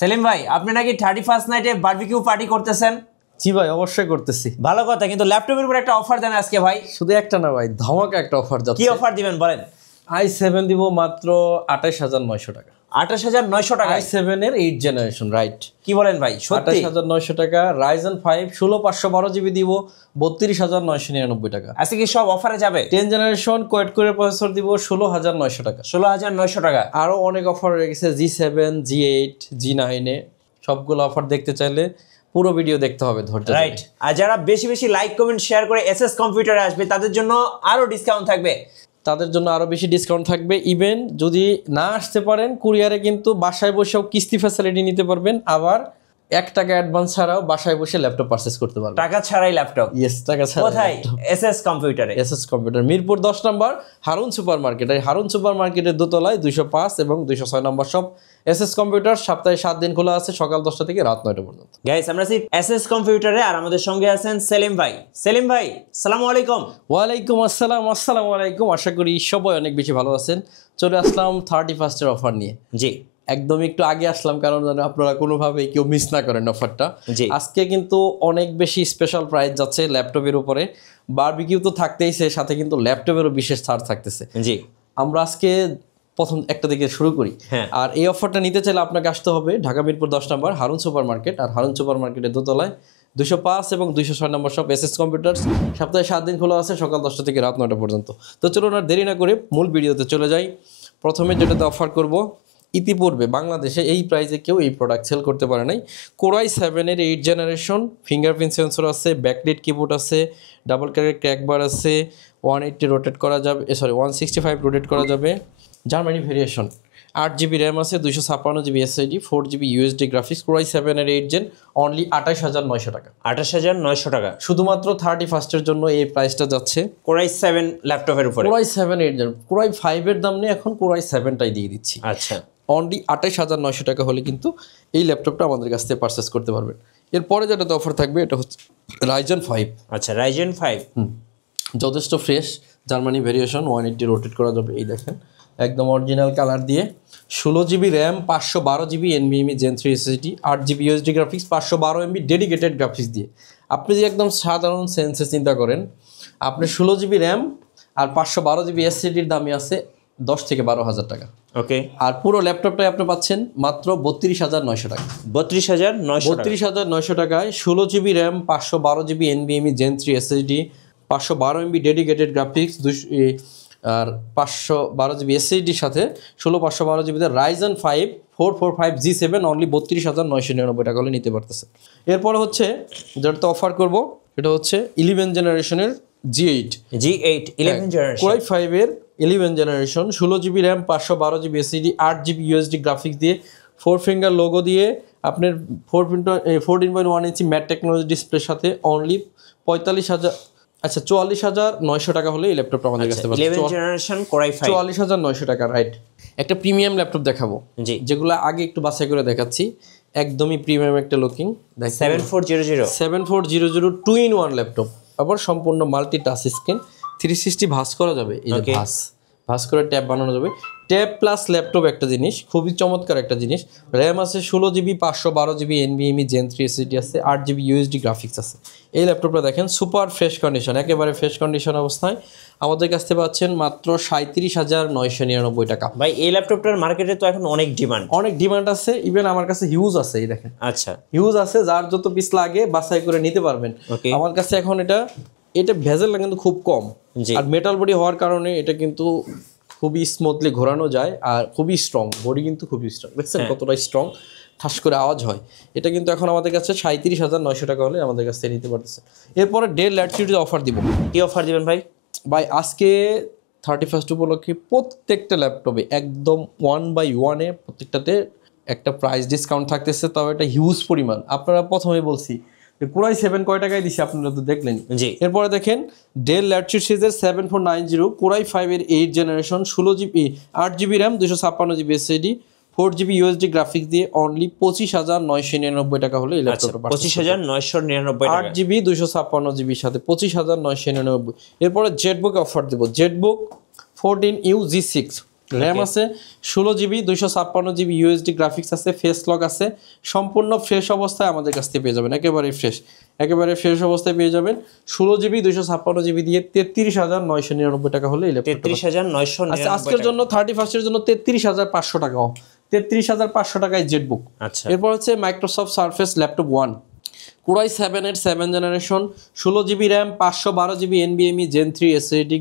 সেলিম ভাই, আপনি নাকি 31st নাইটে বারবিকিউ পার্টি করতেছেন? জি ভাই, অবশ্যই করতেছি। ভালো কথা, কিন্তু ল্যাপটপের উপর একটা অফার দেন আজকে ভাই। শুধু একটা না ভাই, ধামাকা একটা অফার যাচ্ছে। কি অফার দিবেন বলেন? i7 দিব মাত্র 28,900 টাকা। 28,900 টাকা? i7 এর 8 জেনারেশন, রাইট? কি বলেন ভাই, সত্যি? 28,900 টাকা। Ryzen 5 16512 জিবি দিব 32,999 টাকা। আজকে কি সব অফারে যাবে? 10 জেনারেশন কোয়েড কোরের প্রসেসর দিব 16,900 টাকা। 16,900 টাকা। আরো অনেক অফার রয়ে গেছে G7, G8, G9 এ। সবগুলো অফার দেখতে চাইলে পুরো ভিডিও দেখতে হবে, ধৈর্য ধরে। রাইট। আর যারা বেশি বেশি লাইক কমেন্ট শেয়ার করে এসএস কম্পিউটারে আসবে তাদের জন্য আরো ডিসকাউন্ট থাকবে। তাদের জন্য আরো বেশি ডিসকাউন্ট থাকবে। ইভেন যদি না আসতে পারেন, কুরিয়ারে কিন্তু বাসায় বসেও কিস্তি ফ্যাসিলিটি নিতে পারবেন। আবার 1 টাকা অ্যাডভান্স ছাড়াও বাসায় বসে ল্যাপটপ পারচেজ করতে পারবেন। টাকা ছাড়াই ল্যাপটপ? ইয়েস, টাকা ছাড়াই। কোথায়? এসএস কম্পিউটারে। এসএস কম্পিউটার, মিরপুর 10 নম্বর হারুন সুপার মার্কেট। এই হারুন সুপার মার্কেটের দোতলায় 205 এবং 206 নম্বর সব এসএস কম্পিউটার। সপ্তাহে 7 দিন খোলা আছে, সকাল 10টা থেকে রাত 9টা পর্যন্ত। গাইস, আমরা আছি এসএস কম্পিউটারে আর আমাদের সঙ্গে আছেন সেলিম ভাই। সেলিম ভাই, আসসালামু আলাইকুম। ওয়ালাইকুম আসসালাম। আসসালামু আলাইকুম। আশা করি সবাই অনেক বেশি ভালো আছেন। চলে আসলাম 31st এর অফার নিয়ে। জি, একদম একটু আগে আসলাম, কারণ যেন আপনারা কোনোভাবেই কেউ মিস না করেন অফারটা। জি। আজকে কিন্তু অনেক বেশি স্পেশাল প্রাইস যাচ্ছে ল্যাপটপের উপরে। বারবিকিউ তো থাকতেইছে, সাথে কিন্তু ল্যাপটপেরও বিশেষ ছাড় থাকতেছে। জি, আমরা আজকে প্রথম একটা দিকে শুরু করি। হ্যাঁ। আর এই অফারটা নিতে চাইলে আপনাকে আসতে হবে ঢাকা মিরপুর 10 নম্বর হারুন সুপার মার্কেট। আর হারুন সুপার মার্কেটের দোতলায় 205 এবং 206 নম্বর সব এসএস কম্পিউটার্স। সপ্তাহে 7 দিন খোলা আছে, সকাল 10টা থেকে রাত 9টা পর্যন্ত। তো চলুন আর দেরি না করে মূল ভিডিওতে চলে যাই। প্রথমে যেটাতে অফার করব, ইতিপূর্বে বাংলাদেশে এই প্রাইসে কেউ এই প্রোডাক্ট সেল করতে পারে নাই। কোরাই 7 এর 8 জেনারেশন, ফিঙ্গারপ্রিন্ট সেন্সর আছে, ব্যাকলিট কিবোর্ড আছে, ডাবল ক্যারেট ক্র্যাকবার আছে, 180 রোটেট করা যাবে, 165 রোটেট করা যাবে। জার্মানি ভেরিয়েশন, 8 জিবি র্যাম আছে, 256 GB SSD, 4 GB USD graphics. Core i 7 এর 8 জেন, অনলি 28,900 টাকা। 28,900 টাকা শুধুমাত্র 31st এর জন্য এই প্রাইসটা যাচ্ছে। কোরাই 7 ল্যাপটপের উপরে। কোরাই 7 8 জেন, কোরাই 5 এর দাম নেই এখন, কোরাই 7টাই দিয়ে দিচ্ছি। আচ্ছা, অনলি 28,900 টাকা হলে কিন্তু এই ল্যাপটপটা আমাদের কাছ থেকে পারচেস করতে পারবেন। এরপরে যেটাতে অফার থাকবে এটা হচ্ছে Ryzen 5। আচ্ছা, Ryzen 5 যথেষ্ট ফ্রেশ, জার্মানি ভেরিয়েশন, 180 রোটেট করা যাবে। এই দেখেন, একদম অরিজিনাল কালার দিয়ে, 16 GB RAM, 512 GB NVMe Gen 3 SSD, 8 GB USD graphics, 512 MB dedicated graphics দিয়ে। আপনি যে একদম সাধারণ সেন্সে চিন্তা করেন, আপনি 16 জিবি র্যাম আর 512 জিবি SSDর দামই আছে 10 থেকে 12,000 টাকা। ওকে। আর পুরো ল্যাপটপটাই আপনি পাচ্ছেন মাত্র 32,900 টাকা। 32,900 টাকা। 32,900 টাকায় 16 GB RAM, 512 GB NVMe Gen 3 SSD, 512 MB dedicated graphics, আর 512 জিবি SSDর সাথে 512 জিবিতে Ryzen 5 445G7 অনলি 32,999 টাকা হলে নিতে পারতেছে। এরপরে হচ্ছে যেটাতে অফার করব, এটা হচ্ছে 11 জেনারেশনের G8 11 জেনারেশন। কোরাই 5 এর 11 generation, 16 GB RAM, 512 GB SSD, 8 GB USD graphics দিয়ে, 4 ফিঙ্গার লোগো দিয়ে, আপনার 14.1 ইঞ্চি ম্যাট টেকনোলজি ডিসপ্লের সাথে অনলি 44,900 টাকা হলে এই ল্যাপটপটা আমাদের কাছে পাবেন। 11 জেনারেশন কোরাই 5। 44,900 টাকা, রাইট। একটা প্রিমিয়াম ল্যাপটপ দেখাবো, জি, যেগুলো আগে একটু বাছাই করে দেখাচ্ছি। একদমই প্রিমিয়াম একটা লুকিং, 7400 7400 2-in-1 ল্যাপটপ। আবার সম্পূর্ণ মাল্টি টাচ স্ক্রিন, 360 ভাঁজ করা যাবে। এই যে ভাঁজ করে ট্যাব বানানো যাবে। ট্যাব প্লাস ল্যাপটপ একটা জিনিস, খুবই চমৎকার একটা জিনিস। র্যাম আছে 16 GB, 512 GB NVMe Gen 3 SSD আছে, 8 জিবি ইউএসডি গ্রাফিক্স আছে। এই ল্যাপটপটা দেখেন সুপার ফ্রেশ কন্ডিশন, একেবারে ফ্রেশ কন্ডিশন অবস্থায় আমাদের কাছ থেকে পাচ্ছেন মাত্র 37,999 টাকা। ভাই, এই ল্যাপটপটার মার্কেটে তো এখন অনেক ডিমান্ড আছে। ইভেন আমার কাছে হিউজ আছে, এই দেখেন। আচ্ছা, হিউজ আছে, যার যত পিস লাগে বাছাই করে নিতে পারবেন। আমার কাছে এখন এটা ভেজেল কিন্তু খুব কম, আর মেটাল বডি হওয়ার কারণে এটা কিন্তু খুবই স্মুথলি ঘোরানো যায়, আর খুবই স্ট্রং বডি, কিন্তু খুবই স্ট্রং। দেখছেন কতটা স্ট্রং, ঠাস করে আওয়াজ হয়। এটা কিন্তু এখন আমাদের কাছে 37,900 টাকা হলে আমাদের কাছ থেকে নিতে পারতেছে। এরপরে ডেল ল্যাটিটিউড অফার দিব। কি অফার দিবেন ভাই? আজকে 31st উপলক্ষে প্রত্যেকটা ল্যাপটপে একদম 1/1 প্রত্যেকটাতে একটা প্রাইস ডিসকাউন্ট থাকতেছে, তাও এটা হিউজ পরিমাণ। আপনারা প্রথমে বলছি কোরাই 7 কয় টাকায় দিছি, আপনারা তো দেখলেন। এরপরে দেখেন ডেল ল্যাটিটিউড সিরিজের 7490, কোরাই 5 এর 8 generation, 16 GB 8 GB RAM, 256 GB SSD, 4 GB USD graphics দিয়ে অনলি 25,999 টাকা হলে এই ল্যাপটপটা 25,999 টাকা। 8 জিবি 256 জিবির সাথে 25,999। এরপরে জেটবুক অফার দেব। জেটবুক 14U G6 র্যাম আছে 16 GB 256 GB ইউএসডি গ্রাফিক্স আছে, ফেস লক আছে, সম্পূর্ণ ফ্রেশ অবস্থায় আমাদের কাছ থেকে পেয়ে যাবেন, একেবারে ফ্রেশ অবস্থায় পেয়ে যাবেন। 16 GB 256 GB দিয়ে 33,999 টাকা হলে এই ল্যাপটপটা 33,999 আচ্ছা, আজকের জন্য 31st এর জন্য 33,500 টাকা, 33,500 টাকায় জেটবুক। আচ্ছা, এরপর হচ্ছে মাইক্রোসফট সারফেস ল্যাপটপ 1 কোরাই 7 এর 7 generation, 16 GB RAM, 512 GB NVMe Gen 3 SSD,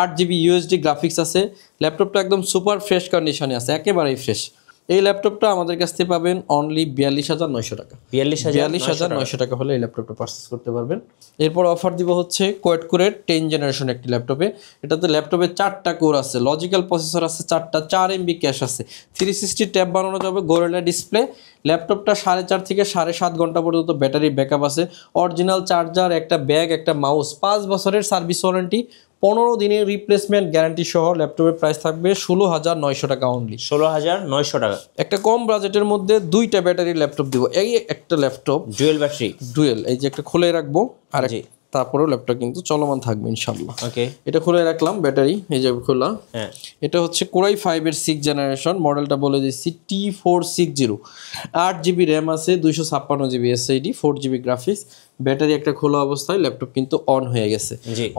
8 GB UHD graphics আছে। ল্যাপটপটা একদম সুপার ফ্রেশ কন্ডিশনে আছে, একেবারেই ফ্রেশ। এই ল্যাপটপটা আমাদের কাছ থেকে পাবেন অনলি 42,900 টাকা। 42,900 টাকা হলে এই ল্যাপটপটা পারচেস করতে পারবেন। এরপর অফার দিব হচ্ছে কোয়েট কোরের 10 জেনারেশন একটি ল্যাপটপে। এটাতে ল্যাপটপে 4টা কোর আছে, লজিক্যাল প্রসেসর আছে 4টা, 4 MB ক্যাশ আছে, 360 ট্যাব বানানো যাবে, গোরিলা ডিসপ্লে। ল্যাপটপটা 4.5 থেকে 7.5 ঘন্টা পর্যন্ত ব্যাটারি ব্যাকআপ আছে, অরিজিনাল চার্জার, একটা ব্যাগ, একটা মাউস, 5 বছরের সার্ভিস ওয়ারেন্টি, 15 দিনের রিপ্লেসমেন্ট গ্যারান্টি সহ ল্যাপটপের প্রাইস থাকবে 16,900 টাকা অনলি। 16,900 টাকা। একটা কম বাজেটের মধ্যে 2টা ব্যাটারির ল্যাপটপ দিব। এই একটা ল্যাপটপ ডুয়েল ব্যাটারি, এই যে একটা খুলে রাখবো, আর তারপরেও ল্যাপটপ কিন্তু চলমান থাকবে ইনশাল্লাহ। ওকে, এটা খুলে রাখলাম, ব্যাটারি এই যে খোলা। হ্যাঁ, এটা হচ্ছে কোরাই 5 এর 6 জেনারেশন, মডেলটা বলে দিচ্ছি T460। 8 GB র্যাম আছে, 256 GB SSD, 4 GB graphics. Battery একটা খোলা অবস্থায়, ল্যাপটপ কিন্তু অন হয়ে গেছে।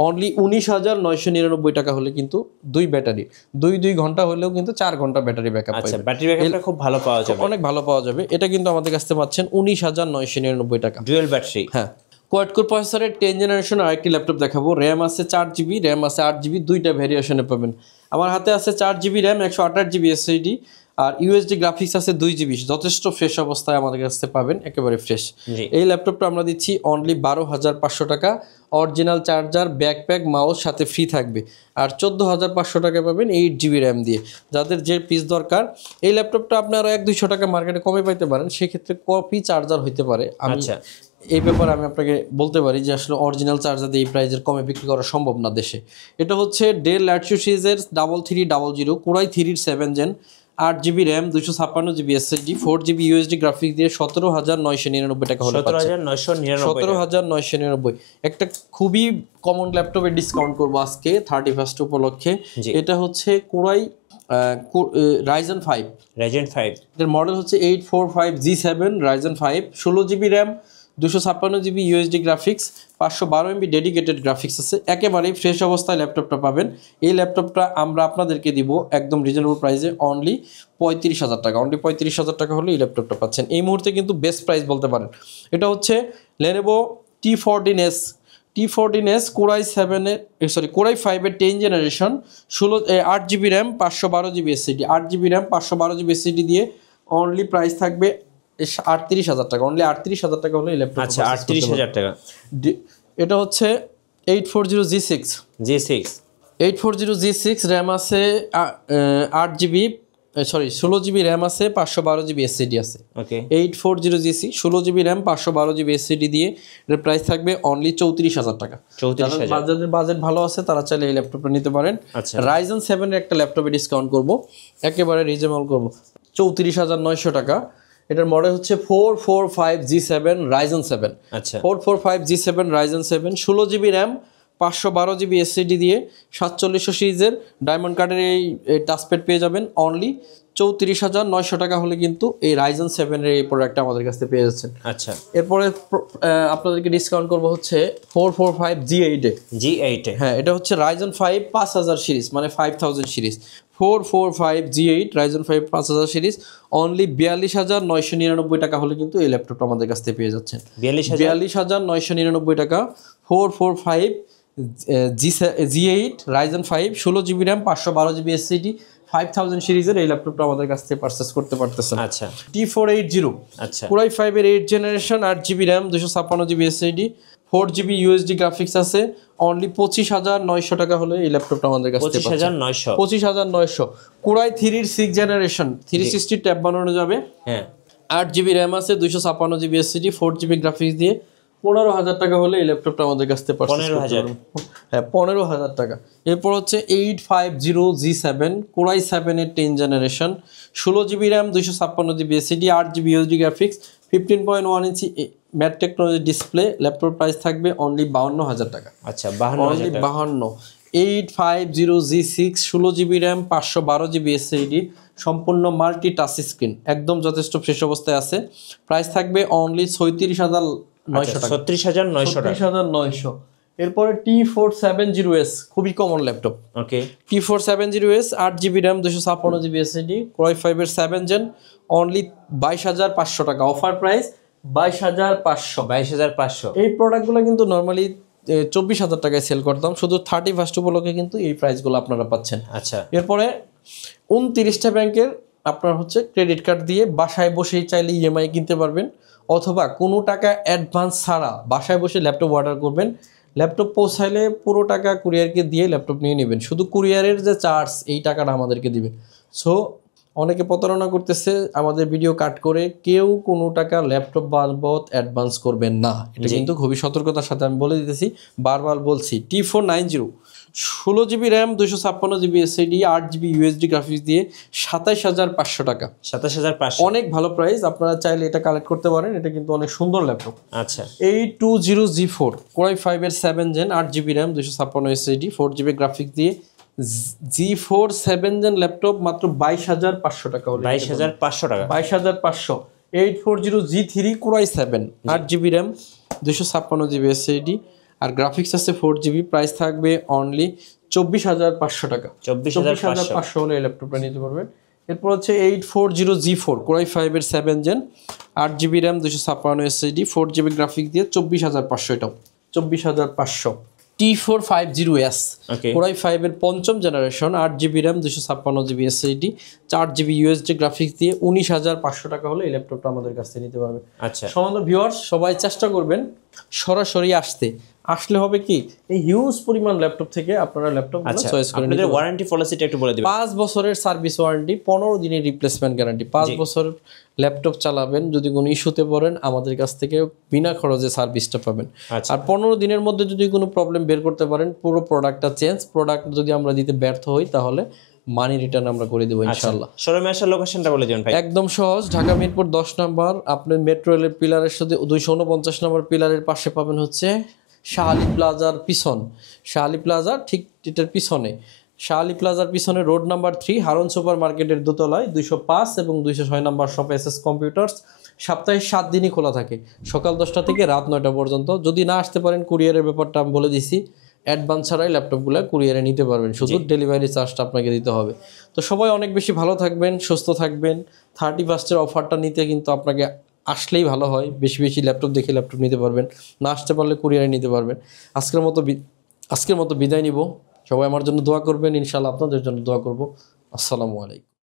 অনলি 19,999 টাকা হলে কিন্তু দুই ব্যাটারি, 2 ঘন্টা হলেও কিন্তু 4 ঘন্টা ব্যাটারি ব্যাকআপ পাবেন। আচ্ছা, ব্যাটারি ব্যাকআপটা খুব ভালো পাওয়া যাবে, অনেক ভালো পাওয়া যাবে। এটা কিন্তু আমাদের কাছে পাচ্ছেন 19,999 টাকা, ডুয়েল ব্যাটারি। হ্যাঁ, কোয়াড কোর প্রসেসরের 10 জেনারেশন আরেকটি ল্যাপটপ দেখাবো। র্যাম আছে 4 GB, র্যাম আছে 8 GB, দুইটা ভেরিয়েশনে পাবেন। আমার হাতে আছে 4 GB র্যাম, 128 GB SSD, আর ইউএসডি গ্রাফিক্স আছে 2 GB। যথেষ্ট ফ্রেশ অবস্থায় আমাদের কাছে পাবেন, একেবারে ফ্রেশ। এই ল্যাপটপটা আমরা দিচ্ছি অনলি 12,500 টাকা, অরিজিনাল চার্জার, ব্যাকপ্যাক, মাউস সাথে ফ্রি থাকবে। আর 14,500 টাকা পাবেন 8 GB র্যাম দিয়ে। যাদের যে পিস দরকার, এই ল্যাপটপটা আপনারা 100-200 টাকা মার্কেটে কমে পাইতে পারেন, সেক্ষেত্রে কপি চার্জার হইতে পারে। এই ব্যাপারে আমি আপনাকে বলতে পারি যে আসলে অরিজিনাল চার্জার দিয়ে এই প্রাইজের কমে বিক্রি করা সম্ভব না দেশে। এটা হচ্ছে ডেল ল্যাটিটিউড সিরিজের 3300 core i 3 7 gen, 8 GB RAM, 256 GB SSD, 4 GB UHD graphics দিয়ে 17,999 টাকা হলে পাচ্ছেন। 17,999। একটা খুবই কমন ল্যাপটপে ডিসকাউন্ট করবো আজকে 31st উপলক্ষে। এটা হচ্ছে কোরাই রাইজেন 5। এর মডেল হচ্ছে 845G7 Ryzen 5, 16 GB RAM, 256 GB UHD graphics, 512 MB dedicated graphics আছে। একেবারেই ফ্রেশ অবস্থায় ল্যাপটপটা পাবেন। এই ল্যাপটপটা আমরা আপনাদেরকে দিব একদম রিজনেবল প্রাইসে, অনলি 35,000 টাকা। অনলি 35,000 টাকা হলে এই ল্যাপটপটা পাচ্ছেন। এই মুহূর্তে কিন্তু বেস্ট প্রাইস বলতে পারেন। এটা হচ্ছে Lenovo T14S কোরাই 5 এর 10 generation, 8 GB RAM, 512 GB SSD, 8 GB RAM, 512 GB SSD দিয়ে অনলি প্রাইস থাকবে 38,000 টাকা। অনলি 38,000 টাকা হলে এই ল্যাপটপ। আচ্ছা, 38,000 টাকা। এটা হচ্ছে 840G6 র্যাম আছে, 16 GB র্যাম আছে, 512 GB SSD আছে। ওকে, 840G6 16 GB RAM, 512 GB SSD দিয়ে এর প্রাইস থাকবে অনলি 34,000 টাকা। 34,000। যাদের বাজেট ভালো আছে তারা চাইলে এই ল্যাপটপটা নিতে পারেন। আচ্ছা, রাইজেন 7 এর একটা ল্যাপটপে ডিসকাউন্ট করব, একেবারে রিজনেবল করব, 34,900 টাকা। এটার মডেল হচ্ছে 445G7 রাইজেন 7। আচ্ছা, 445G7 Ryzen 7, 16 GB RAM, 512 GB SSD দিয়ে 4700 সিরিজের ডায়মন্ড কার্ডের এই টাচপ্যাড পেয়ে যাবেন অনলি 34,900 টাকা হলে কিন্তু এই রাইজেন 7 এর এই প্রোডাক্টটা আমাদের কাছে পেয়ে যাচ্ছেন। আচ্ছা, এরপরে আপনাদেরকে ডিসকাউন্ট করব হচ্ছে 445G8 এ। হ্যাঁ, এটা হচ্ছে রাইজেন 5 5000 সিরিজ, মানে 5000 series. 445G8 Ryzen 5 5000 series, only 42,999 টাকা হলে কিন্তু এই ল্যাপটপটা আমাদের কাছ থেকে পেয়ে যাচ্ছেন। 42,999 টাকা। 445G8 Ryzen 5 16 GB RAM, 512 GB SSD, 5000 সিরিজের এই ল্যাপটপটা আমাদের কাছ থেকে পারচেস করতে পারতেছেন। আচ্ছা, T480 আচ্ছা, কোরাই 5 এর 8 generation, 8 GB RAM, 256 GB SSD, 4 GB UHD graphics আছে। অনলি 25,900 টাকা হলে এই ল্যাপটপটা আমাদের কাছ থেকে 25,900। 25,900 কোরাই 3 6 জেনারেশন, 360 ট্যাব বানানো যাবে। হ্যাঁ, 8 GB র্যাম আছে, 256 GB SSD, 4 GB গ্রাফিক্স দিয়ে 15,000 টাকা হলে এই ল্যাপটপটা আমাদের কাছ থেকে পারচেজ করতে পারবেন। হ্যাঁ, 15,000 টাকা। এরপর হচ্ছে 850G7 কোরাই 7 এর 10 generation, 16 GB RAM, 256 GB SSD, 8 GB UHD graphics, 15.1 ইঞ্চি mat technology display. Laptop price থাকবে অনলি 52,000 টাকা। আচ্ছা, 52,000 টাকা। 52। 8550G6 16GB RAM 512GB SSD সম্পূর্ণ মাল্টি টাচ স্ক্রিন, একদম যথেষ্ট ফ্রেশ অবস্থায় আছে। প্রাইস থাকবে অনলি 36,900 টাকা। 36,900 টাকা। 36,900। এরপরে T470S খুবই কমন ল্যাপটপ। ওকে, T470S 8GB RAM 256GB SSD Core i5 এর 7 জেন, অনলি 22,500 টাকা। Offer price 22,500। 22,500। এই প্রোডাক্টগুলো কিন্তু নর্মালি 24,000 টাকায় সেল করতাম, শুধু 31st উপলক্ষে কিন্তু এই প্রাইসগুলো আপনারা পাচ্ছেন। আচ্ছা, এরপরে 29টা ব্যাংকের আপনার হচ্ছে ক্রেডিট কার্ড দিয়ে বাসায় বসেই চাইলে ইএমআই কিনতে পারবেন, অথবা কোনো টাকা অ্যাডভান্স ছাড়া বাসায় বসে ল্যাপটপ অর্ডার করবেন। ল্যাপটপ পৌঁছাইলে পুরো টাকা কুরিয়ারকে দিয়ে ল্যাপটপ নিয়ে নেবেন, শুধু কুরিয়ারের যে চার্জ এই টাকাটা আমাদেরকে দিবেন। সো অনেকে প্রতারণা করতেছে আমাদের ভিডিও কাট করে, কেউ কোনো টাকা ল্যাপটপ বাবদ অ্যাডভান্স করবেন না, এটা কিন্তু খুবই সতর্কতার সাথে আমি বলে দিতেছি, বারবার বলছি। T490 16GB RAM 256GB SSD 8GB USD graphics দিয়ে 27,500 টাকা। 27,500। অনেক ভালো প্রাইস, আপনারা চাইলে এটা কালেক্ট করতে পারেন, এটা কিন্তু অনেক সুন্দর ল্যাপটপ। আচ্ছা, 820G4 Core i5 এর 7 gen 8GB RAM 256 SSD 4GB graphics দিয়ে G4 7 জেন ল্যাপটপ মাত্র 22,500 টাকা হলে 22,500 টাকা। 22,500। 840G3 Core i7 8GB RAM 256GB SSD আর গ্রাফিক্স আছে 4GB, প্রাইস থাকবে অনলি 24,500 টাকা। 24,500 হলে এই ল্যাপটপটা নিতে পারবেন। এরপর হচ্ছে 840G4 Core i5 এর 7 gen 8GB RAM 256 SSD 4GB graphics দিয়ে 24,500, এটাও 24,500। T450S Core i5 এর 5ম generation 8GB RAM 256GB SSD 4GB USD graphics দিয়ে 19,500 টাকা হলে এই ল্যাপটপটা আমাদের কাছ থেকে নিতে পারবেন। আচ্ছা, সম্মানিত ভিউয়ার্স, সবাই চেষ্টা করবেন সরাসরি আসলে হবে কি এই হিউজ পরিমাণ ল্যাপটপ থেকে আপনারা ল্যাপটপগুলো চয়েস করে আপনাদের ওয়ারেন্টি পলিসিটা একটু বলে দিবেন। 5 বছরের সার্ভিস ওয়ারেন্টি, 15 দিনের রিপ্লেসমেন্ট গ্যারান্টি। 5 বছর ল্যাপটপ চালাবেন, যদি কোনো ইস্যুতে পড়েন আমাদের কাছ থেকে বিনা খরচে সার্ভিসটা পাবেন। আর 15 দিনের মধ্যে যদি কোনো প্রবলেম বের করতে পারেন, পুরো প্রোডাক্টটা প্রোডাক্ট যদি আমরা দিতে ব্যর্থ হই তাহলে মানি রিটার্ন আমরা করে দেবো ইনশাআল্লাহ। শোরুমে আসার লোকেশনটা বলে দিবেন ভাই। একদম সহজ, ঢাকা মিরপুর 10 নম্বর, আপনি মেট্রো রেলের পিলারের সাথে 249 নম্বর পিলারের পাশে পাবেন হচ্ছে শাহ আলী প্লাজার পিছন, শাহ আলী প্লাজা ঠিক এটার পিছনে, শাহ আলী প্লাজার পিছনে রোড নাম্বার 3 হারুন সুপার মার্কেটের দোতলায় 205 এবং 206 নম্বর শপ এসএস কম্পিউটার্স। সপ্তাহে 7 দিনই খোলা থাকে, সকাল 10টা থেকে রাত 9টা পর্যন্ত। যদি না আসতে পারেন, কুরিয়ারের ব্যাপারটা আমি বলে দিছি, অ্যাডভান্স ছাড়াই ল্যাপটপগুলো কুরিয়ারে নিতে পারবেন, শুধু ডেলিভারি চার্জটা আপনাকে দিতে হবে। তো সবাই অনেক বেশি ভালো থাকবেন, সুস্থ থাকবেন। 31st অফারটা নিতে কিন্তু আপনাকে আসলেই ভালো হয়, বেশি বেশি ল্যাপটপ দেখে ল্যাপটপ নিতে পারবেন, না আসতে পারলে কুরিয়ারে নিতে পারবেন। আজকের মতো বিদায় নিব। সবাই আমার জন্য দোয়া করবেন, ইনশাআল্লাহ আপনাদের জন্য দোয়া করব। আসসালামু আলাইকুম।